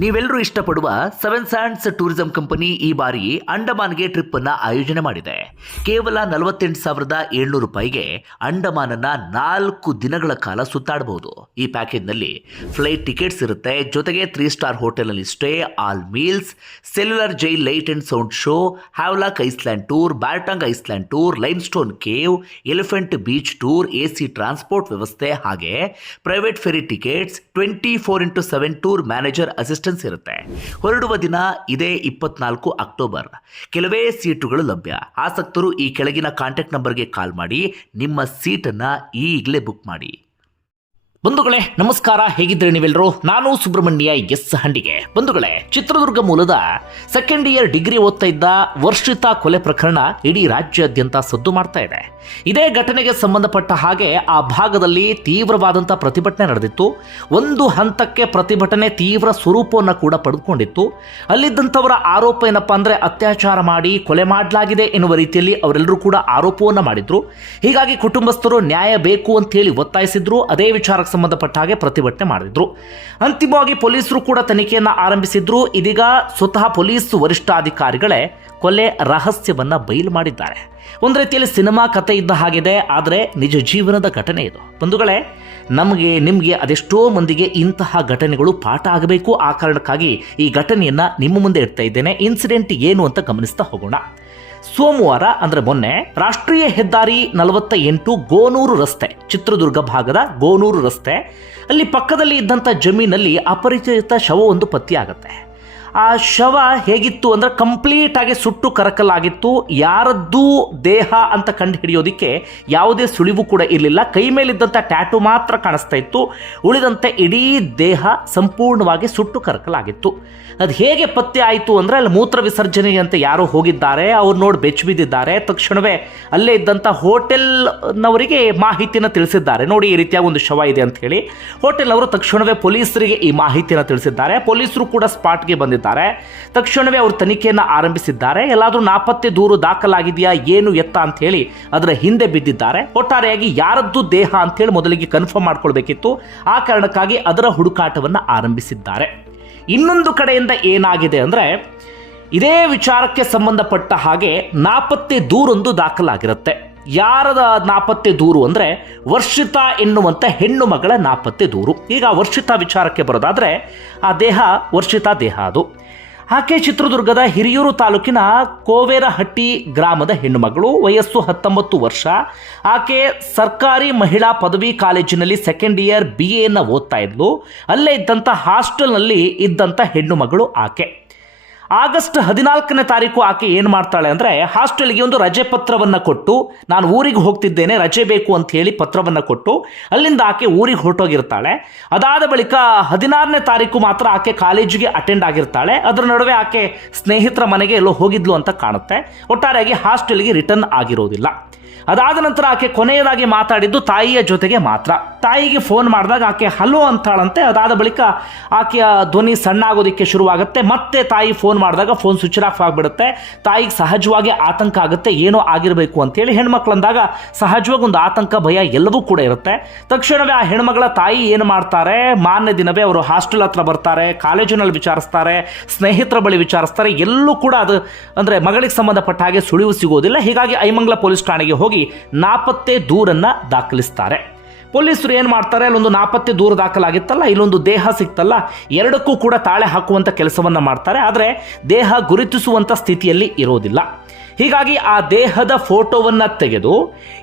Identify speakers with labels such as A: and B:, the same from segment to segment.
A: ನೀವೆಲ್ಲರೂ ಇಷ್ಟಪಡುವ seven sands tourism company ಈ ಬಾರಿ ಅಂಡಮಾನ್ಗೆ ಟ್ರಿಪ್ ಅನ್ನ ಆಯೋಜನೆ ಮಾಡಿದೆ. ಕೇವಲ ನಲವತ್ತೆಂಟು ಸಾವಿರದ ಏಳ್ನೂರು ರೂಪಾಯಿಗೆ ಅಂಡಮಾನನ್ನ ನಾಲ್ಕು ದಿನಗಳ ಕಾಲ ಸುತ್ತಾಡಬಹುದು. ಈ ಪ್ಯಾಕೇಜ್ನಲ್ಲಿ ಫ್ಲೈಟ್ ಟಿಕೆಟ್ಸ್ ಇರುತ್ತೆ. ಜೊತೆಗೆ ತ್ರೀ ಸ್ಟಾರ್ ಹೋಟೆಲ್ನಲ್ಲಿ stay, all meals, cellular jail light and sound show, Havelock island tour, Baratang island tour limestone cave, elephant beach tour A C transport ವ್ಯವಸ್ಥೆ ಹಾಗೆ. Private ferry tickets, twenty four into seven tour manager assistance ಇರುತ್ತೆ. ಹೊರಡುವ ದಿನ ಇದೇ ಇಪ್ಪತ್ನಾಲ್ಕು October. ಕೆಲವೇ ಸೀಟುಗಳು ಲಭ್ಯ. ಆಸಕ್ತರು ಈ ಕೆಳಗಿನ ಕಾಂಟ್ಯಾಕ್ಟ್ ನಂಬರ್ಗೆ ಕಾಲ್ ಮಾಡಿ ನಿಮ್ಮ ಸೀಟನ್ನು ಈಗಲೇ ಬುಕ್ ಮಾಡಿ. ಬಂಧುಗಳೇ, ನಮಸ್ಕಾರ. ಹೇಗಿದ್ರೆ ನೀವೆಲ್ಲರೂ ನಾನು ಸುಬ್ರಹ್ಮಣ್ಯ ಎಸ್ ಹಂಡಿಗೆ. ಬಂಧುಗಳೇ, ಚಿತ್ರದುರ್ಗ ಮೂಲದ ಸೆಕೆಂಡ್ ಇಯರ್ ಡಿಗ್ರಿ ಓದ್ತಾ ಇದ್ದ ವರ್ಷಿತಾ ಕೊಲೆ ಪ್ರಕರಣ ಇಡೀ ರಾಜ್ಯಾದ್ಯಂತ ಸದ್ದು ಮಾಡ್ತಾ ಇದೆ. ಇದೇ ಘಟನೆಗೆ ಸಂಬಂಧಪಟ್ಟ ಹಾಗೆ ಆ ಭಾಗದಲ್ಲಿ ತೀವ್ರವಾದಂಥ ಪ್ರತಿಭಟನೆ ನಡೆದಿತ್ತು. ಒಂದು ಹಂತಕ್ಕೆ ಪ್ರತಿಭಟನೆ ತೀವ್ರ ಸ್ವರೂಪವನ್ನು ಕೂಡ ಪಡೆದುಕೊಂಡಿತ್ತು. ಅಲ್ಲಿದ್ದಂಥವರ ಆರೋಪ ಏನಪ್ಪಾ ಅಂದ್ರೆ ಅತ್ಯಾಚಾರ ಮಾಡಿ ಕೊಲೆ ಮಾಡಲಾಗಿದೆ ಎನ್ನುವ ರೀತಿಯಲ್ಲಿ ಅವರೆಲ್ಲರೂ ಕೂಡ ಆರೋಪವನ್ನು ಮಾಡಿದ್ರು. ಹೀಗಾಗಿ ಕುಟುಂಬಸ್ಥರು ನ್ಯಾಯ ಬೇಕು ಅಂತ ಹೇಳಿ ಒತ್ತಾಯಿಸಿದ್ರು. ಅದೇ ವಿಚಾರಕ್ಕೆ ಸಂಬಂಧಪಟ್ಟ ಹಾಗೆ ಪ್ರತಿಭಟನೆ ಮಾಡಿದ್ರು. ಅಂತಿಮವಾಗಿ ಪೊಲೀಸರು ಕೂಡ ತನಿಖೆಯನ್ನು ಆರಂಭಿಸಿದ್ರು. ಇದೀಗ ಸ್ವತಃ ಪೊಲೀಸ್ ವರಿಷ್ಠಾಧಿಕಾರಿಗಳೇ ಕೊಲೆ ರಹಸ್ಯವನ್ನ ಬಯಲು ಮಾಡಿದ್ದಾರೆ. ಒಂದು ರೀತಿಯಲ್ಲಿ ಸಿನಿಮಾ ಕತೆ ಇದ್ದ ಹಾಗಿದೆ. ಆದರೆ ನಿಜ ಜೀವನದ ಘಟನೆ ಇದು. ಬಂಧುಗಳೇ, ನಮಗೆ, ನಿಮಗೆ ಅದೆಷ್ಟೋ ಮಂದಿಗೆ ಇಂತಹ ಘಟನೆಗಳು ಪಾಠ ಆಗಬೇಕು. ಆ ಕಾರಣಕ್ಕಾಗಿ ಈ ಘಟನೆಯನ್ನ ನಿಮ್ಮ ಮುಂದೆ ಇಡ್ತಾ ಇದ್ದೇನೆ. ಇನ್ಸಿಡೆಂಟ್ ಏನು ಅಂತ ಗಮನಿಸ್ತಾ ಹೋಗೋಣ. ಸೋಮವಾರ, ಅಂದ್ರೆ ಮೊನ್ನೆ, ರಾಷ್ಟ್ರೀಯ ಹೆದ್ದಾರಿ ನಲವತ್ತ ಎಂಟು ಗೋನೂರು ರಸ್ತೆ, ಚಿತ್ರದುರ್ಗ ಭಾಗದ ಗೋನೂರು ರಸ್ತೆ, ಅಲ್ಲಿ ಪಕ್ಕದಲ್ಲಿ ಇದ್ದಂಥ ಜಮೀನಲ್ಲಿ ಅಪರಿಚಿತ ಶವವೊಂದು ಪತ್ತೆಯಾಗತ್ತೆ. ಆ ಶವ ಹೇಗಿತ್ತು ಅಂದ್ರೆ ಕಂಪ್ಲೀಟ್ ಆಗಿ ಸುಟ್ಟು ಕರಕಲಾಗಿತ್ತು. ಯಾರದ್ದು ದೇಹ ಅಂತ ಕಂಡು ಹಿಡಿಯೋದಕ್ಕೆ ಯಾವುದೇ ಸುಳಿವು ಕೂಡ ಇರಲಿಲ್ಲ. ಕೈ ಮೇಲಿದ್ದಂಥ ಟ್ಯಾಟು ಮಾತ್ರ ಕಾಣಿಸ್ತಾ ಇತ್ತು. ಉಳಿದಂತೆ ಇಡೀ ದೇಹ ಸಂಪೂರ್ಣವಾಗಿ ಸುಟ್ಟು ಕರಕಲಾಗಿತ್ತು. ಅದು ಹೇಗೆ ಪತ್ತೆ ಆಯಿತು ಅಂದರೆ ಅಲ್ಲಿ ಮೂತ್ರ ವಿಸರ್ಜನೆ ಅಂತ ಯಾರೋ ಹೋಗಿದ್ದಾರೆ. ಅವ್ರು ನೋಡಿ ಬೆಚ್ಚ ಬಿದ್ದಿದ್ದಾರೆ ತಕ್ಷಣವೇ ಅಲ್ಲೇ ಇದ್ದಂಥ ಹೋಟೆಲ್ನವರಿಗೆ ಮಾಹಿತಿನ ತಿಳಿಸಿದ್ದಾರೆ. ನೋಡಿ ಈ ರೀತಿಯಾಗಿ ಒಂದು ಶವ ಇದೆ ಅಂತ ಹೇಳಿ. ಹೋಟೆಲ್ನವರು ತಕ್ಷಣವೇ ಪೊಲೀಸರಿಗೆ ಈ ಮಾಹಿತಿಯನ್ನು ತಿಳಿಸಿದ್ದಾರೆ. ಪೊಲೀಸರು ಕೂಡ ಸ್ಪಾಟ್ಗೆ ಬಂದಿದ್ದಾರೆ. ತಕ್ಷಣವೇ ಅವರು ತನಿಖೆಯನ್ನು ಆರಂಭಿಸಿದ್ದಾರೆ. ಎಲ್ಲಾದರೂ ನಾಪತ್ತೆ ದೂರು ದಾಖಲಾಗಿದೆಯಾ, ಏನು ಎತ್ತ ಅಂತ ಹೇಳಿ ಅದರ ಹಿಂದೆ ಬಿದ್ದಿದ್ದಾರೆ. ಒಟ್ಟಾರೆಯಾಗಿ ಯಾರದ್ದು ದೇಹ ಅಂತ ಹೇಳಿ ಮೊದಲಿಗೆ ಕನ್ಫರ್ಮ್ ಮಾಡ್ಕೊಳ್ಬೇಕಿತ್ತು. ಆ ಕಾರಣಕ್ಕಾಗಿ ಅದರ ಹುಡುಕಾಟವನ್ನು ಆರಂಭಿಸಿದ್ದಾರೆ. ಇನ್ನೊಂದು ಕಡೆಯಿಂದ ಏನಾಗಿದೆ ಅಂದರೆ, ಇದೇ ವಿಚಾರಕ್ಕೆ ಸಂಬಂಧಪಟ್ಟ ಹಾಗೆ ನಾಪತ್ತೆ ದೂರೊಂದು ದಾಖಲಾಗಿರುತ್ತೆ. ಯಾರದ ನಾಪತ್ತೆ ದೂರು ಅಂದರೆ ವರ್ಷಿತಾ ಎನ್ನುವಂಥ ಹೆಣ್ಣು ಮಗಳ ನಾಪತ್ತೆ ದೂರು. ಈಗ ವರ್ಷಿತಾ ವಿಚಾರಕ್ಕೆ ಬರೋದಾದರೆ ಆ ದೇಹ ವರ್ಷಿತಾ ದೇಹ ಅದು. ಆಕೆ ಚಿತ್ರದುರ್ಗದ ಹಿರಿಯೂರು ತಾಲೂಕಿನ ಕೋವೇರಹಟ್ಟಿ ಗ್ರಾಮದ ಹೆಣ್ಣುಮಗಳು ವಯಸ್ಸು ಹತ್ತೊಂಬತ್ತು ವರ್ಷ. ಆಕೆ ಸರ್ಕಾರಿ ಮಹಿಳಾ ಪದವಿ ಕಾಲೇಜಿನಲ್ಲಿ ಸೆಕೆಂಡ್ ಇಯರ್ ಬಿ ಎನ ಓದ್ತಾ ಇದ್ಲು. ಅಲ್ಲೇ ಇದ್ದಂಥ ಹಾಸ್ಟೆಲ್ನಲ್ಲಿ ಇದ್ದಂಥ ಹೆಣ್ಣುಮಗಳು ಆಕೆ. ಆಗಸ್ಟ್ ಹದಿನಾಲ್ಕನೇ ತಾರೀಕು ಆಕೆ ಏನು ಮಾಡ್ತಾಳೆ ಅಂದರೆ ಹಾಸ್ಟೆಲ್ಗೆ ಒಂದು ರಜೆ ಪತ್ರವನ್ನು ಕೊಟ್ಟು, ನಾನು ಊರಿಗೆ ಹೋಗ್ತಿದ್ದೇನೆ, ರಜೆ ಬೇಕು ಅಂತ ಹೇಳಿ ಪತ್ರವನ್ನು ಕೊಟ್ಟು, ಅಲ್ಲಿಂದ ಆಕೆ ಊರಿಗೆ ಹೊರಟೋಗಿರ್ತಾಳೆ. ಅದಾದ ಬಳಿಕ ಹದಿನಾರನೇ ತಾರೀಕು ಮಾತ್ರ ಆಕೆ ಕಾಲೇಜಿಗೆ ಅಟೆಂಡ್ ಆಗಿರ್ತಾಳೆ. ಅದರ ನಡುವೆ ಆಕೆ ಸ್ನೇಹಿತರ ಮನೆಗೆ ಎಲ್ಲೋ ಹೋಗಿದ್ಲು ಅಂತ ಕಾಣುತ್ತೆ. ಒಟ್ಟಾರೆಯಾಗಿ ಹಾಸ್ಟೆಲ್ಗೆ ರಿಟರ್ನ್ ಆಗಿರೋದಿಲ್ಲ. ಅದಾದ ನಂತರ ಆಕೆ ಕೊನೆಯದಾಗಿ ಮಾತಾಡಿದ್ದು ತಾಯಿಯ ಜೊತೆಗೆ ಮಾತ್ರ. ತಾಯಿಗೆ ಫೋನ್ ಮಾಡಿದಾಗ ಆಕೆ ಹಲೋ ಅಂತಾಳಂತೆ. ಅದಾದ ಬಳಿಕ ಆಕೆಯ ಧ್ವನಿ ಸಣ್ಣ ಆಗೋದಕ್ಕೆ ಶುರುವಾಗುತ್ತೆ. ಮತ್ತೆ ತಾಯಿ ಫೋನ್ ಮಾಡಿದಾಗ ಫೋನ್ ಸ್ವಿಚ್ ಆಫ್ ಆಗಿಬಿಡುತ್ತೆ. ತಾಯಿಗೆ ಸಹಜವಾಗಿ ಆತಂಕ ಆಗುತ್ತೆ. ಏನೋ ಆಗಿರಬೇಕು ಅಂತೇಳಿ ಹೆಣ್ಮಕ್ಳು ಅಂದಾಗ ಸಹಜವಾಗಿ ಒಂದು ಆತಂಕ, ಭಯ ಎಲ್ಲವೂ ಕೂಡ ಇರುತ್ತೆ. ತಕ್ಷಣವೇ ಆ ಹೆಣ್ಮಗಳ ತಾಯಿ ಏನು ಮಾಡ್ತಾರೆ? ಮಾನ್ಯ ದಿನವೇ ಅವರು ಹಾಸ್ಟೆಲ್ ಹತ್ರ ಬರ್ತಾರೆ, ಕಾಲೇಜಿನಲ್ಲಿ ವಿಚಾರಿಸ್ತಾರೆ, ಸ್ನೇಹಿತರ ಬಳಿ ವಿಚಾರಿಸ್ತಾರೆ. ಎಲ್ಲೂ ಕೂಡ ಅದು ಅಂದರೆ ಮಗಳಿಗೆ ಸಂಬಂಧಪಟ್ಟ ಹಾಗೆ ಸುಳಿವು ಸಿಗೋದಿಲ್ಲ. ಹೀಗಾಗಿ ಐಮಂಗ್ಲ ಪೊಲೀಸ್ ಠಾಣೆಗೆ ಹೋಗಿ ನಾಪತ್ತೆ ದೂರನ್ನ ದಾಖಲಿಸ್ತಾರೆ. ಪೊಲೀಸರು ಏನು ಮಾಡ್ತಾರೆ? ಅಲ್ಲೊಂದು ನಾಪತ್ತೆ ದೂರ ದಾಖಲಾಗಿತ್ತಲ್ಲ, ಇಲ್ಲೊಂದು ದೇಹ ಸಿಕ್ತಲ್ಲ, ಎರಡಕ್ಕೂ ಕೂಡ ತಾಳೆ ಹಾಕುವಂಥ ಕೆಲಸವನ್ನ ಮಾಡ್ತಾರೆ. ಆದರೆ ದೇಹ ಗುರುತಿಸುವಂಥ ಸ್ಥಿತಿಯಲ್ಲಿ ಇರೋದಿಲ್ಲ. ಹೀಗಾಗಿ ಆ ದೇಹದ ಫೋಟೋವನ್ನು ತೆಗೆದು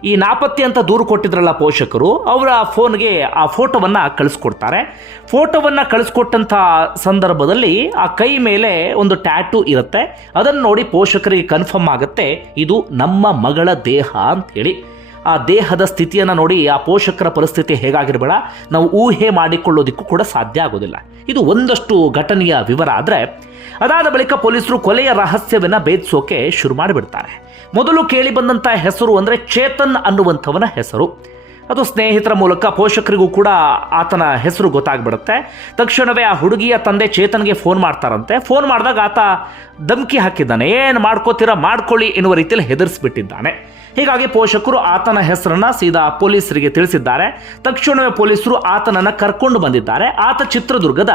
A: ಈ ನಾಪತ್ತೆ ಅಂತ ದೂರು ಕೊಟ್ಟಿದ್ರಲ್ಲ ಪೋಷಕರು, ಅವರ ಫೋನ್ಗೆ ಆ ಫೋಟೋವನ್ನು ಕಳಿಸ್ಕೊಡ್ತಾರೆ. ಫೋಟೋವನ್ನು ಕಳಿಸ್ಕೊಟ್ಟಂಥ ಸಂದರ್ಭದಲ್ಲಿ ಆ ಕೈ ಮೇಲೆ ಒಂದು ಟ್ಯಾಟೂ ಇರುತ್ತೆ. ಅದನ್ನು ನೋಡಿ ಪೋಷಕರಿಗೆ ಕನ್ಫರ್ಮ್ ಆಗುತ್ತೆ, ಇದು ನಮ್ಮ ಮಗಳ ದೇಹ ಅಂತ ಹೇಳಿ ಆ ದೇಹದ ಸ್ಥಿತಿಯನ್ನು ನೋಡಿ, ಆ ಪೋಷಕರ ಪರಿಸ್ಥಿತಿ ಹೇಗಾಗಿರಬೇಡ, ನಾವು ಊಹೆ ಮಾಡಿಕೊಳ್ಳೋದಿಕ್ಕೂ ಕೂಡ ಸಾಧ್ಯ ಆಗೋದಿಲ್ಲ. ಇದು ಒಂದಷ್ಟು ಘಟನೆಯ ವಿವರ ಆದರೆ, ಅದಾದ ಬಳಿಕ ಪೊಲೀಸರು ಕೊಲೆಯ ರಹಸ್ಯವನ್ನು ಭೇದಿಸೋಕೆ ಶುರು ಮಾಡಿಬಿಡ್ತಾರೆ. ಮೊದಲು ಕೇಳಿ ಬಂದಂಥ ಹೆಸರು ಅಂದರೆ ಚೇತನ್ ಅನ್ನುವಂಥವನ ಹೆಸರು. ಅದು ಸ್ನೇಹಿತರ ಮೂಲಕ ಪೋಷಕರಿಗೂ ಕೂಡ ಆತನ ಹೆಸರು ಗೊತ್ತಾಗ್ಬಿಡುತ್ತೆ. ತಕ್ಷಣವೇ ಆ ಹುಡುಗಿಯ ತಂದೆ ಚೇತನ್ಗೆ ಫೋನ್ ಮಾಡ್ತಾರಂತೆ. ಫೋನ್ ಮಾಡಿದಾಗ ಆತ ಧಮಕಿ ಹಾಕಿದ್ದಾನೆ. ಏನು ಮಾಡ್ಕೋತೀರಾ? ಮಾಡ್ಕೊಳ್ಳಿ ಎನ್ನುವ ರೀತಿಯಲ್ಲಿ ಹೆದರಿಸ್ಬಿಟ್ಟಿದ್ದಾನೆ. ಹೀಗಾಗಿ ಪೋಷಕರು ಆತನ ಹೆಸರನ್ನ ಸೀದಾ ಪೊಲೀಸರಿಗೆ ತಿಳಿಸಿದ್ದಾರೆ. ತಕ್ಷಣವೇ ಪೊಲೀಸರು ಆತನನ್ನ ಕರ್ಕೊಂಡು ಬಂದಿದ್ದಾರೆ. ಆತ ಚಿತ್ರದುರ್ಗದ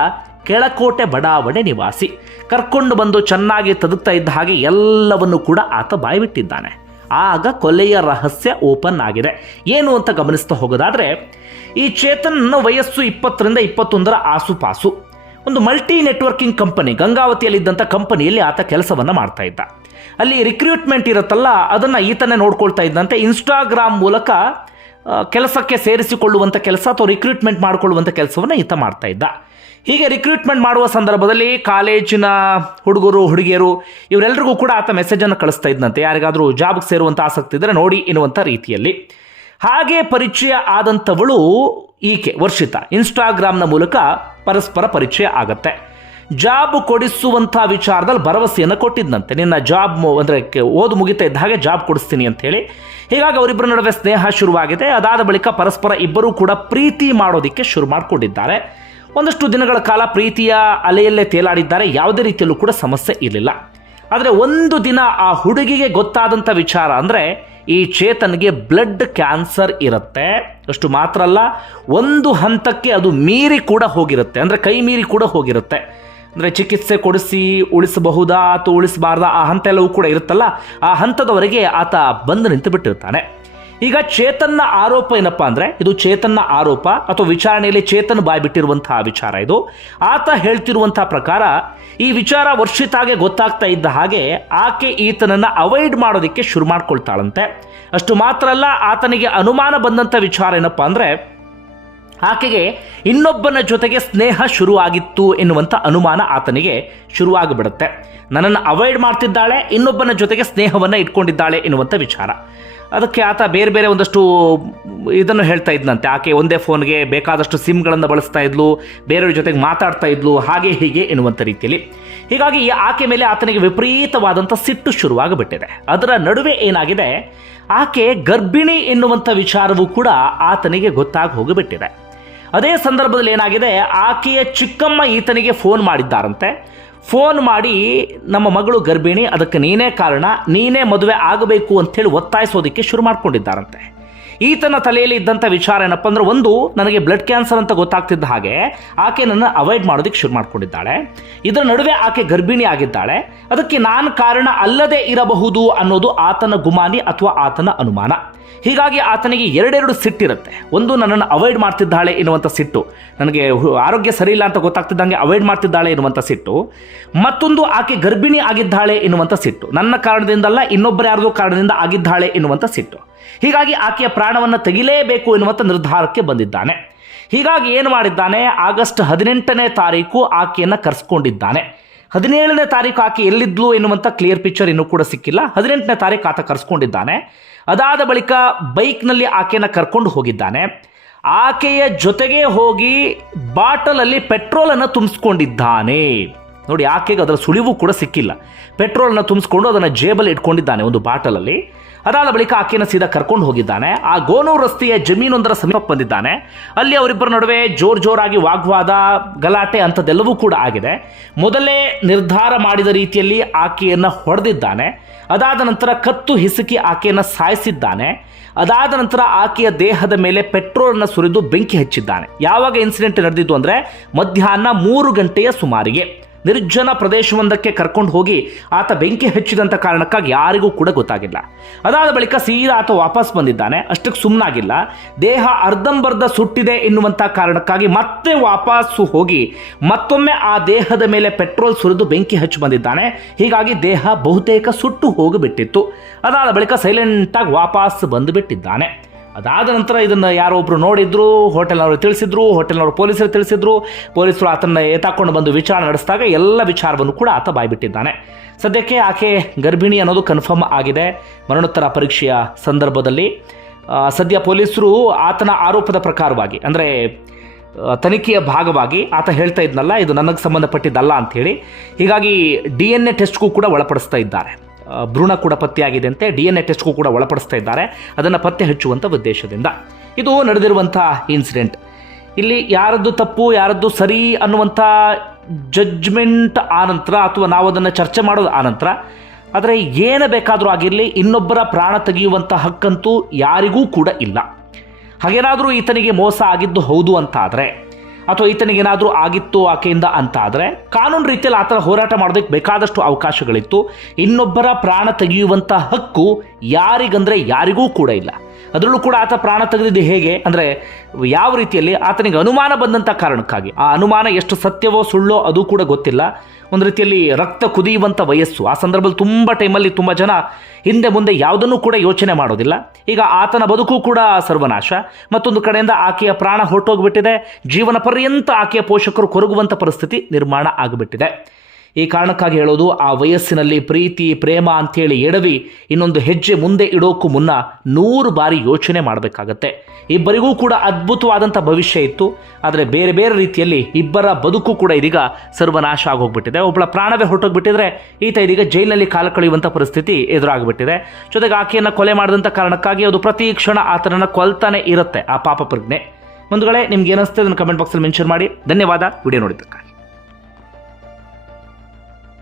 B: ಕೆಳಕೋಟೆ ಬಡಾವಣೆ ನಿವಾಸಿ. ಕರ್ಕೊಂಡು ಬಂದು ಚೆನ್ನಾಗಿ ತದುಕ್ತಾ ಇದ್ದ ಹಾಗೆ ಎಲ್ಲವನ್ನು ಕೂಡ ಆತ ಬಾಯ್ಬಿಟ್ಟಿದ್ದಾನೆ. ಆಗ ಕೊಲೆಯ ರಹಸ್ಯ ಓಪನ್ ಆಗಿದೆ. ಏನು ಅಂತ ಗಮನಿಸ್ತಾ ಹೋಗೋದಾದ್ರೆ, ಈ ಚೇತನ್ ವಯಸ್ಸು ಇಪ್ಪತ್ತರಿಂದ ಇಪ್ಪತ್ತೊಂದರ ಆಸುಪಾಸು. ಒಂದು ಮಲ್ಟಿ ನೆಟ್ವರ್ಕಿಂಗ್ ಕಂಪನಿ ಗಂಗಾವತಿಯಲ್ಲಿದ್ದಂಥ ಕಂಪನಿಯಲ್ಲಿ ಆತ ಕೆಲಸವನ್ನು ಮಾಡ್ತಾ ಇದ್ದ. ಅಲ್ಲಿ ರಿಕ್ರೂಟ್ಮೆಂಟ್ ಇರುತ್ತಲ್ಲ, ಅದನ್ನು ಈತನೇ ನೋಡ್ಕೊಳ್ತಾ ಇದ್ದಂತೆ ಇನ್ಸ್ಟಾಗ್ರಾಮ್ ಮೂಲಕ ಕೆಲಸಕ್ಕೆ ಸೇರಿಸಿಕೊಳ್ಳುವಂಥ ಕೆಲಸ ಅಥವಾ ರಿಕ್ರೂಟ್ಮೆಂಟ್ ಮಾಡಿಕೊಳ್ಳುವಂಥ ಕೆಲಸವನ್ನು ಈತ ಮಾಡ್ತಾ ಇದ್ದ. ಹೀಗೆ ರಿಕ್ರೂಟ್ಮೆಂಟ್ ಮಾಡುವ ಸಂದರ್ಭದಲ್ಲಿ ಕಾಲೇಜಿನ ಹುಡುಗರು, ಹುಡುಗಿಯರು ಇವರೆಲ್ಲರಿಗೂ ಕೂಡ ಆತ ಮೆಸೇಜನ್ನು ಕಳಿಸ್ತಾ ಇದ್ದಂತೆ. ಯಾರಿಗಾದರೂ ಜಾಬ್ಗೆ ಸೇರುವಂಥ ಆಸಕ್ತಿ ಇದ್ದರೆ ನೋಡಿ ಎನ್ನುವಂಥ ರೀತಿಯಲ್ಲಿ. ಹಾಗೆ ಪರಿಚಯ ಆದಂಥವಳು ಈಕೆ, ವರ್ಷಿತ. ಇನ್ಸ್ಟಾಗ್ರಾಮ್ನ ಮೂಲಕ ಪರಸ್ಪರ ಪರಿಚಯ ಆಗತ್ತೆ. ಜಾಬ್ ಕೊಡಿಸುವಂಥ ವಿಚಾರದಲ್ಲಿ ಭರವಸೆಯನ್ನು ಕೊಟ್ಟಿದ್ದಂತೆ ನಿನ್ನ ಜಾಬ್ ಅಂದ್ರೆ ಓದು ಮುಗಿತಾ ಇದ್ದ ಹಾಗೆ ಜಾಬ್ ಕೊಡಿಸ್ತೀನಿ ಅಂತ ಹೇಳಿ. ಹೀಗಾಗಿ ಅವರಿಬ್ಬರ ನಡುವೆ ಸ್ನೇಹ ಶುರುವಾಗಿದೆ. ಅದಾದ ಬಳಿಕ ಪರಸ್ಪರ ಇಬ್ಬರೂ ಕೂಡ ಪ್ರೀತಿ ಮಾಡೋದಕ್ಕೆ ಶುರು ಮಾಡಿಕೊಂಡಿದ್ದಾರೆ. ಒಂದಷ್ಟು ದಿನಗಳ ಕಾಲ ಪ್ರೀತಿಯ ಅಲೆಯಲ್ಲೇ ತೇಲಾಡಿದ್ದಾರೆ. ಯಾವುದೇ ರೀತಿಯಲ್ಲೂ ಕೂಡ ಸಮಸ್ಯೆ ಇರಲಿಲ್ಲ. ಆದರೆ ಒಂದು ದಿನ ಆ ಹುಡುಗಿಗೆ ಗೊತ್ತಾದಂಥ ವಿಚಾರ ಅಂದರೆ ಈ ಚೇತನ್ಗೆ ಬ್ಲಡ್ ಕ್ಯಾನ್ಸರ್ ಇರುತ್ತೆ. ಅಷ್ಟು ಮಾತ್ರ ಅಲ್ಲ, ಒಂದು ಹಂತಕ್ಕೆ ಅದು ಮೀರಿ ಕೂಡ ಹೋಗಿರುತ್ತೆ. ಅಂದರೆ ಕೈ ಮೀರಿ ಕೂಡ ಹೋಗಿರುತ್ತೆ. ಅಂದರೆ ಚಿಕಿತ್ಸೆ ಕೊಡಿಸಿ ಉಳಿಸಬಹುದಾ ಅಥವಾ ಉಳಿಸಬಾರ್ದಾ? ಆ ಹಂತ ಎಲ್ಲವೂ ಕೂಡ ಇರುತ್ತಲ್ಲ. ಆ ಹಂತದವರೆಗೆ ಆತ ಬಂದು ನಿಂತು ಬಿಟ್ಟಿರ್ತಾನೆ. ಈಗ ಚೇತನ್ನ ಆರೋಪ ಏನಪ್ಪ ಅಂದರೆ, ಇದು ಚೇತನ್ನ ಆರೋಪ ಅಥವಾ ವಿಚಾರಣೆಯಲ್ಲಿ ಚೇತನ್ ಬಾಯ್ ಬಿಟ್ಟಿರುವಂತಹ ವಿಚಾರ ಇದು. ಆತ ಹೇಳ್ತಿರುವಂತಹ ಪ್ರಕಾರ, ಈ ವಿಚಾರ ವರ್ಷಿತಾಗೆ ಗೊತ್ತಾಗ್ತಾ ಇದ್ದ ಹಾಗೆ ಆಕೆ ಈತನನ್ನು ಅವಾಯ್ಡ್ ಮಾಡೋದಕ್ಕೆ ಶುರು ಮಾಡ್ಕೊಳ್ತಾಳಂತೆ. ಅಷ್ಟು ಮಾತ್ರ ಅಲ್ಲ, ಆತನಿಗೆ ಅನುಮಾನ ಬಂದಂಥ ವಿಚಾರ ಏನಪ್ಪ ಅಂದ್ರೆ ಆಕೆಗೆ ಇನ್ನೊಬ್ಬನ ಜೊತೆಗೆ ಸ್ನೇಹ ಶುರುವಾಗಿತ್ತು ಎನ್ನುವಂಥ ಅನುಮಾನ ಆತನಿಗೆ ಶುರುವಾಗಿಬಿಡುತ್ತೆ. ನನ್ನನ್ನು ಅವಾಯ್ಡ್ ಮಾಡ್ತಿದ್ದಾಳೆ, ಇನ್ನೊಬ್ಬನ ಜೊತೆಗೆ ಸ್ನೇಹವನ್ನು ಇಟ್ಕೊಂಡಿದ್ದಾಳೆ ಎನ್ನುವಂಥ ವಿಚಾರ. ಅದಕ್ಕೆ ಆತ ಬೇರೆ ಬೇರೆ ಒಂದಷ್ಟು ಇದನ್ನು ಹೇಳ್ತಾ ಇದ್ನಂತೆ. ಆಕೆ ಒಂದೇ ಫೋನ್ಗೆ ಬೇಕಾದಷ್ಟು ಸಿಮ್ಗಳನ್ನು ಬಳಸ್ತಾ ಇದ್ಲು, ಬೇರೆಯವ್ರ ಜೊತೆಗೆ ಮಾತಾಡ್ತಾ ಇದ್ಲು, ಹಾಗೆ ಹೀಗೆ ಎನ್ನುವಂಥ ರೀತಿಯಲ್ಲಿ. ಹೀಗಾಗಿ ಆಕೆ ಮೇಲೆ ಆತನಿಗೆ ವಿಪರೀತವಾದಂಥ ಸಿಟ್ಟು ಶುರುವಾಗಿಬಿಟ್ಟಿದೆ. ಅದರ ನಡುವೆ ಏನಾಗಿದೆ, ಆಕೆ ಗರ್ಭಿಣಿ ಎನ್ನುವಂಥ ವಿಚಾರವೂ ಕೂಡ ಆತನಿಗೆ ಗೊತ್ತಾಗಿ ಹೋಗಿಬಿಟ್ಟಿದೆ. ಅದೇ ಸಂದರ್ಭದಲ್ಲಿ ಏನಾಗಿದೆ, ಆಕೆಯ ಚಿಕ್ಕಮ್ಮ ಈತನಿಗೆ ಫೋನ್ ಮಾಡಿದ್ದಾರಂತೆ. ಫೋನ್ ಮಾಡಿ, ನಮ್ಮ ಮಗಳು ಗರ್ಭಿಣಿ, ಅದಕ್ಕೆ ನೀನೇ ಕಾರಣ, ನೀನೇ ಮದುವೆ ಆಗಬೇಕು ಅಂತೇಳಿ ಒತ್ತಾಯಿಸೋದಕ್ಕೆ ಶುರು ಮಾಡ್ಕೊಂಡಿದ್ದಾರಂತೆ. ಈತನ ತಲೆಯಲ್ಲಿ ಇದ್ದಂಥ ವಿಚಾರ ಏನಪ್ಪ ಅಂದ್ರೆ ಒಂದು, ನನಗೆ ಬ್ಲಡ್ ಕ್ಯಾನ್ಸರ್ ಅಂತ ಗೊತ್ತಾಗ್ತಿದ್ದ ಹಾಗೆ ಆಕೆ ನನ್ನ ಅವಾಯ್ಡ್ ಮಾಡೋದಕ್ಕೆ ಶುರು ಮಾಡಿಕೊಂಡಿದ್ದಾಳೆ. ಇದರ ನಡುವೆ ಆಕೆ ಗರ್ಭಿಣಿ ಆಗಿದ್ದಾಳೆ. ಅದಕ್ಕೆ ನಾನು ಕಾರಣ ಅಲ್ಲದೆ ಇರಬಹುದು ಅನ್ನೋದು ಆತನ ಗುಮಾನಿ ಅಥವಾ ಆತನ ಅನುಮಾನ. ಹೀಗಾಗಿ ಆತನಿಗೆ ಎರಡೆರಡು ಸಿಟ್ಟಿರುತ್ತೆ ಒಂದು, ನನ್ನನ್ನು ಅವಾಯ್ಡ್ ಮಾಡ್ತಿದ್ದಾಳೆ ಎನ್ನುವಂಥ ಸಿಟ್ಟು. ನನಗೆ ಆರೋಗ್ಯ ಸರಿ ಇಲ್ಲ ಅಂತ ಗೊತ್ತಾಗ್ತಿದ್ದಂಗೆ ಅವಾಯ್ಡ್ ಮಾಡ್ತಿದ್ದಾಳೆ ಎನ್ನುವಂಥ ಸಿಟ್ಟು. ಮತ್ತೊಂದು, ಆಕೆ ಗರ್ಭಿಣಿ ಆಗಿದ್ದಾಳೆ ಎನ್ನುವಂಥ ಸಿಟ್ಟು. ನನ್ನ ಕಾರಣದಿಂದಲ್ಲ ಇನ್ನೊಬ್ಬರ ಯಾರದೋ ಕಾರಣದಿಂದ ಆಗಿದ್ದಾಳೆ ಎನ್ನುವಂಥ ಸಿಟ್ಟು. ಹೀಗಾಗಿ ಆಕೆಯ ಪ್ರಾಣವನ್ನು ತೆಗಿಲೇಬೇಕು ಎನ್ನುವಂಥ ನಿರ್ಧಾರಕ್ಕೆ ಬಂದಿದ್ದಾನೆ. ಹೀಗಾಗಿ ಏನು ಮಾಡಿದ್ದಾನೆ? ಆಗಸ್ಟ್ ಹದಿನೆಂಟನೇ ತಾರೀಕು ಆಕೆಯನ್ನು ಕರೆಸ್ಕೊಂಡಿದ್ದಾನೆ. ಹದಿನೇಳನೇ ತಾರೀಕು ಆಕೆ ಎಲ್ಲಿದ್ಲು ಎನ್ನುವಂಥ ಕ್ಲಿಯರ್ ಪಿಕ್ಚರ್ ಇನ್ನೂ ಕೂಡ ಸಿಕ್ಕಿಲ್ಲ. ಹದಿನೆಂಟನೇ ತಾರೀಕು ಆತ ಕರೆಸ್ಕೊಂಡಿದ್ದಾನೆ. ಅದಾದ ಬಳಿಕ ಬೈಕ್ನಲ್ಲಿ ಆಕೆಯನ್ನು ಕರ್ಕೊಂಡು ಹೋಗಿದ್ದಾನೆ. ಆಕೆಯ ಜೊತೆಗೆ ಹೋಗಿ ಬಾಟಲಲ್ಲಿ ಪೆಟ್ರೋಲನ್ನು ತುಂಬಿಸ್ಕೊಂಡಿದ್ದಾನೆ. ನೋಡಿ, ಆಕೆಗೆ ಅದರ ಸುಳಿವು ಕೂಡ ಸಿಕ್ಕಿಲ್ಲ. ಪೆಟ್ರೋಲ್ನ ತುಂಬಿಸ್ಕೊಂಡು ಅದನ್ನು ಜೇಬಲ್ಲಿ ಇಟ್ಕೊಂಡಿದ್ದಾನೆ ಒಂದು ಬಾಟಲಲ್ಲಿ. ಅದಾದ ಬಳಿಕ ಆಕೆಯನ್ನು ಸೀದಾ ಕರ್ಕೊಂಡು ಹೋಗಿದ್ದಾನೆ. ಆ ಗೋನೂರು ರಸ್ತೆಯ ಜಮೀನೊಂದರ ಸಮೀಪ ಬಂದಿದ್ದಾನೆ. ಅಲ್ಲಿ ಅವರಿಬ್ಬರ ನಡುವೆ ಜೋರ್ ಜೋರಾಗಿ ವಾಗ್ವಾದ, ಗಲಾಟೆ ಅಂಥದ್ದೆಲ್ಲವೂ ಕೂಡ ಆಗಿದೆ. ಮೊದಲೇ ನಿರ್ಧಾರ ಮಾಡಿದ ರೀತಿಯಲ್ಲಿ ಆಕೆಯನ್ನು ಹೊಡೆದಿದ್ದಾನೆ. ಅದಾದ ನಂತರ ಕತ್ತು ಹಿಸುಕಿ ಆಕೆಯನ್ನು ಸಾಯಿಸಿದ್ದಾನೆ. ಅದಾದ ನಂತರ ಆಕೆಯ ದೇಹದ ಮೇಲೆ ಪೆಟ್ರೋಲನ್ನು ಸುರಿದು ಬೆಂಕಿ ಹಚ್ಚಿದ್ದಾನೆ. ಯಾವಾಗ ಇನ್ಸಿಡೆಂಟ್ ನಡೆದಿದ್ದು ಅಂದರೆ ಮಧ್ಯಾಹ್ನ ಮೂರು ಗಂಟೆಯ ಸುಮಾರಿಗೆ. ನಿರ್ಜನ ಪ್ರದೇಶವೊಂದಕ್ಕೆ ಕರ್ಕೊಂಡು ಹೋಗಿ ಆತ ಬೆಂಕಿ ಹಚ್ಚಿದಂಥ ಕಾರಣಕ್ಕಾಗಿ ಯಾರಿಗೂ ಕೂಡ ಗೊತ್ತಾಗಿಲ್ಲ. ಅದಾದ ಬಳಿಕ ಸೀದಾ ಆತ ವಾಪಸ್ ಬಂದಿದ್ದಾನೆ. ಅಷ್ಟಕ್ಕೆ ಸುಮ್ಮನಾಗಿಲ್ಲ ದೇಹ ಅರ್ಧಂಬರ್ಧ ಸುಟ್ಟಿದೆ ಎನ್ನುವಂಥ ಕಾರಣಕ್ಕಾಗಿ ಮತ್ತೆ ವಾಪಸ್ಸು ಹೋಗಿ ಮತ್ತೊಮ್ಮೆ ಆ ದೇಹದ ಮೇಲೆ ಪೆಟ್ರೋಲ್ ಸುರಿದು ಬೆಂಕಿ ಹಚ್ಚಿ ಬಂದಿದ್ದಾನೆ. ಹೀಗಾಗಿ ದೇಹ ಬಹುತೇಕ ಸುಟ್ಟು ಹೋಗಿಬಿಟ್ಟಿತ್ತು. ಅದಾದ ಬಳಿಕ ಸೈಲೆಂಟಾಗಿ ವಾಪಸ್ ಬಂದು ಬಿಟ್ಟಿದ್ದಾನೆ ಅದಾದ ನಂತರ ಇದನ್ನು ಯಾರೋ ಒಬ್ರು ನೋಡಿದ್ರು, ಹೋಟೆಲ್ನವರು ತಿಳಿಸಿದ್ರು, ಹೋಟೆಲ್ನವರು ಪೊಲೀಸರು ತಿಳಿಸಿದ್ರು, ಪೊಲೀಸರು ಆತನ ಎತ್ತಾಕೊಂಡು ಬಂದು ವಿಚಾರಣೆ ನಡೆಸಿದಾಗ ಎಲ್ಲ ವಿಚಾರವನ್ನು ಕೂಡ ಆತ ಬಾಯ್ಬಿಟ್ಟಿದ್ದಾನೆ. ಸದ್ಯಕ್ಕೆ ಆಕೆ ಗರ್ಭಿಣಿ ಅನ್ನೋದು ಕನ್ಫರ್ಮ್ ಆಗಿದೆ. ಮರಣೋತ್ತರ ಪರೀಕ್ಷೆಯ ಸಂದರ್ಭದಲ್ಲಿ ಸದ್ಯ ಪೊಲೀಸರು ಆತನ ಆರೋಪದ ಪ್ರಕಾರವಾಗಿ, ಅಂದರೆ ತನಿಖೆಯ ಭಾಗವಾಗಿ ಆತ ಹೇಳ್ತಾ ಇದ್ನಲ್ಲ, ಇದು ನನಗೆ ಸಂಬಂಧಪಟ್ಟಿದ್ದಲ್ಲ ಅಂಥೇಳಿ ಹೀಗಾಗಿ ಡಿ ಎನ್ ಎ ಟೆಸ್ಟ್ಗೂ ಕೂಡ ಒಳಪಡಿಸ್ತಾ ಇದ್ದಾರೆ. ಭ್ರೂಣ ಕೂಡ ಪತ್ತೆಯಾಗಿದೆ ಅಂತೆ ಡಿ ಎನ್ ಎ ಟೆಸ್ಟ್ಗೂ ಕೂಡ ಒಳಪಡಿಸ್ತಾ ಇದ್ದಾರೆ. ಅದನ್ನು ಪತ್ತೆ ಹಚ್ಚುವಂಥ ಉದ್ದೇಶದಿಂದ. ಇದು ನಡೆದಿರುವಂಥ ಇನ್ಸಿಡೆಂಟ್ ಇಲ್ಲಿ ಯಾರದ್ದು ತಪ್ಪು, ಯಾರದ್ದು ಸರಿ ಅನ್ನುವಂಥ ಜಡ್ಜ್ಮೆಂಟ್ ಆನಂತರ ಅಥವಾ ನಾವು ಅದನ್ನು ಚರ್ಚೆ ಮಾಡೋದು ಆನಂತರ ಆದರೆ ಏನು ಬೇಕಾದರೂ ಆಗಿರಲಿ, ಇನ್ನೊಬ್ಬರ ಪ್ರಾಣ ತೆಗೆಯುವಂಥ ಹಕ್ಕಂತೂ ಯಾರಿಗೂ ಕೂಡ ಇಲ್ಲ. ಹಾಗೇನಾದರೂ ಈತನಿಗೆ ಮೋಸ ಆಗಿದ್ದು ಹೌದು ಅಂತ ಆದರೆ ಅಥವಾ ಈತನಿಗೆ ಏನಾದರೂ ಆಗಿತ್ತು ಆಕೆಯಿಂದ ಅಂತ ಆದರೆ ಕಾನೂನು ರೀತಿಯಲ್ಲಿ ಆ ಥರ ಹೋರಾಟ ಮಾಡೋದಕ್ಕೆ ಬೇಕಾದಷ್ಟು ಅವಕಾಶಗಳಿತ್ತು. ಇನ್ನೊಬ್ಬರ ಪ್ರಾಣ ತೆಗೆಯುವಂಥ ಹಕ್ಕು ಯಾರಿಗಂದ್ರೆ ಯಾರಿಗೂ ಕೂಡ ಇಲ್ಲ. ಅದರಲ್ಲೂ ಕೂಡ ಆತ ಪ್ರಾಣ ತೆಗೆದಿದ್ದು ಹೇಗೆ? ಅಂದರೆ ಯಾವ ರೀತಿಯಲ್ಲಿ ಆತನಿಗೆ ಅನುಮಾನ ಬಂದಂಥ ಕಾರಣಕ್ಕಾಗಿ. ಆ ಅನುಮಾನ ಎಷ್ಟು ಸತ್ಯವೋ ಸುಳ್ಳೋ ಅದು ಕೂಡ ಗೊತ್ತಿಲ್ಲ. ಒಂದು ರೀತಿಯಲ್ಲಿ ರಕ್ತ ಕುದಿಯುವಂಥ ವಯಸ್ಸು. ಆ ಸಂದರ್ಭದಲ್ಲಿ ತುಂಬ ಟೈಮಲ್ಲಿ ತುಂಬ ಜನ ಹಿಂದೆ ಮುಂದೆ ಯಾವುದನ್ನು ಕೂಡ ಯೋಚನೆ ಮಾಡೋದಿಲ್ಲ. ಈಗ ಆತನ ಬದುಕು ಕೂಡ ಸರ್ವನಾಶ. ಮತ್ತೊಂದು ಕಡೆಯಿಂದ ಆಕೆಯ ಪ್ರಾಣ ಹೊರಟೋಗ್ಬಿಟ್ಟಿದೆ. ಜೀವನ ಪರ್ಯಂತ ಆಕೆಯ ಪೋಷಕರು ಕೊರಗುವಂಥ ಪರಿಸ್ಥಿತಿ ನಿರ್ಮಾಣ ಆಗಿಬಿಟ್ಟಿದೆ. ಈ ಕಾರಣಕ್ಕಾಗಿ ಹೇಳೋದು, ಆ ವಯಸ್ಸಿನಲ್ಲಿ ಪ್ರೀತಿ, ಪ್ರೇಮ ಅಂಥೇಳಿ ಎಡವಿ ಇನ್ನೊಂದು ಹೆಜ್ಜೆ ಮುಂದೆ ಇಡೋಕ್ಕೂ ಮುನ್ನ ನೂರು ಬಾರಿ ಯೋಚನೆ ಮಾಡಬೇಕಾಗತ್ತೆ. ಇಬ್ಬರಿಗೂ ಕೂಡ ಅದ್ಭುತವಾದಂಥ ಭವಿಷ್ಯ ಇತ್ತು. ಆದರೆ ಬೇರೆ ಬೇರೆ ರೀತಿಯಲ್ಲಿ ಇಬ್ಬರ ಬದುಕು ಕೂಡ ಇದೀಗ ಸರ್ವನಾಶ ಆಗೋಗ್ಬಿಟ್ಟಿದೆ. ಒಬ್ಬಳ ಪ್ರಾಣವೇ ಹೊರಟೋಗ್ಬಿಟ್ಟಿದ್ರೆ ಈತ ಇದೀಗ ಜೈಲಿನಲ್ಲಿ ಕಾಲ ಕಳೆಯುವಂಥ ಪರಿಸ್ಥಿತಿ ಎದುರಾಗ್ಬಿಟ್ಟಿದೆ. ಜೊತೆಗೆ ಆಕೆಯನ್ನು ಕೊಲೆ ಮಾಡಿದಂಥ ಕಾರಣಕ್ಕಾಗಿ ಅದು ಪ್ರತಿ ಕ್ಷಣ ಆತನನ್ನು ಕೊಲ್ತಾನೆ ಇರುತ್ತೆ, ಆ ಪಾಪ ಪ್ರಜ್ಞೆ. ಮುಂದುಗಡೆ ನಿಮ್ಗೆ ಏನಿಸ್ತದೆ ಅದನ್ನು ಕಮೆಂಟ್ ಬಾಕ್ಸಲ್ಲಿ ಮೆನ್ಷನ್ ಮಾಡಿ. ಧನ್ಯವಾದ. ವಿಡಿಯೋ ನೋಡಿದ್ದಕ್ಕೆ.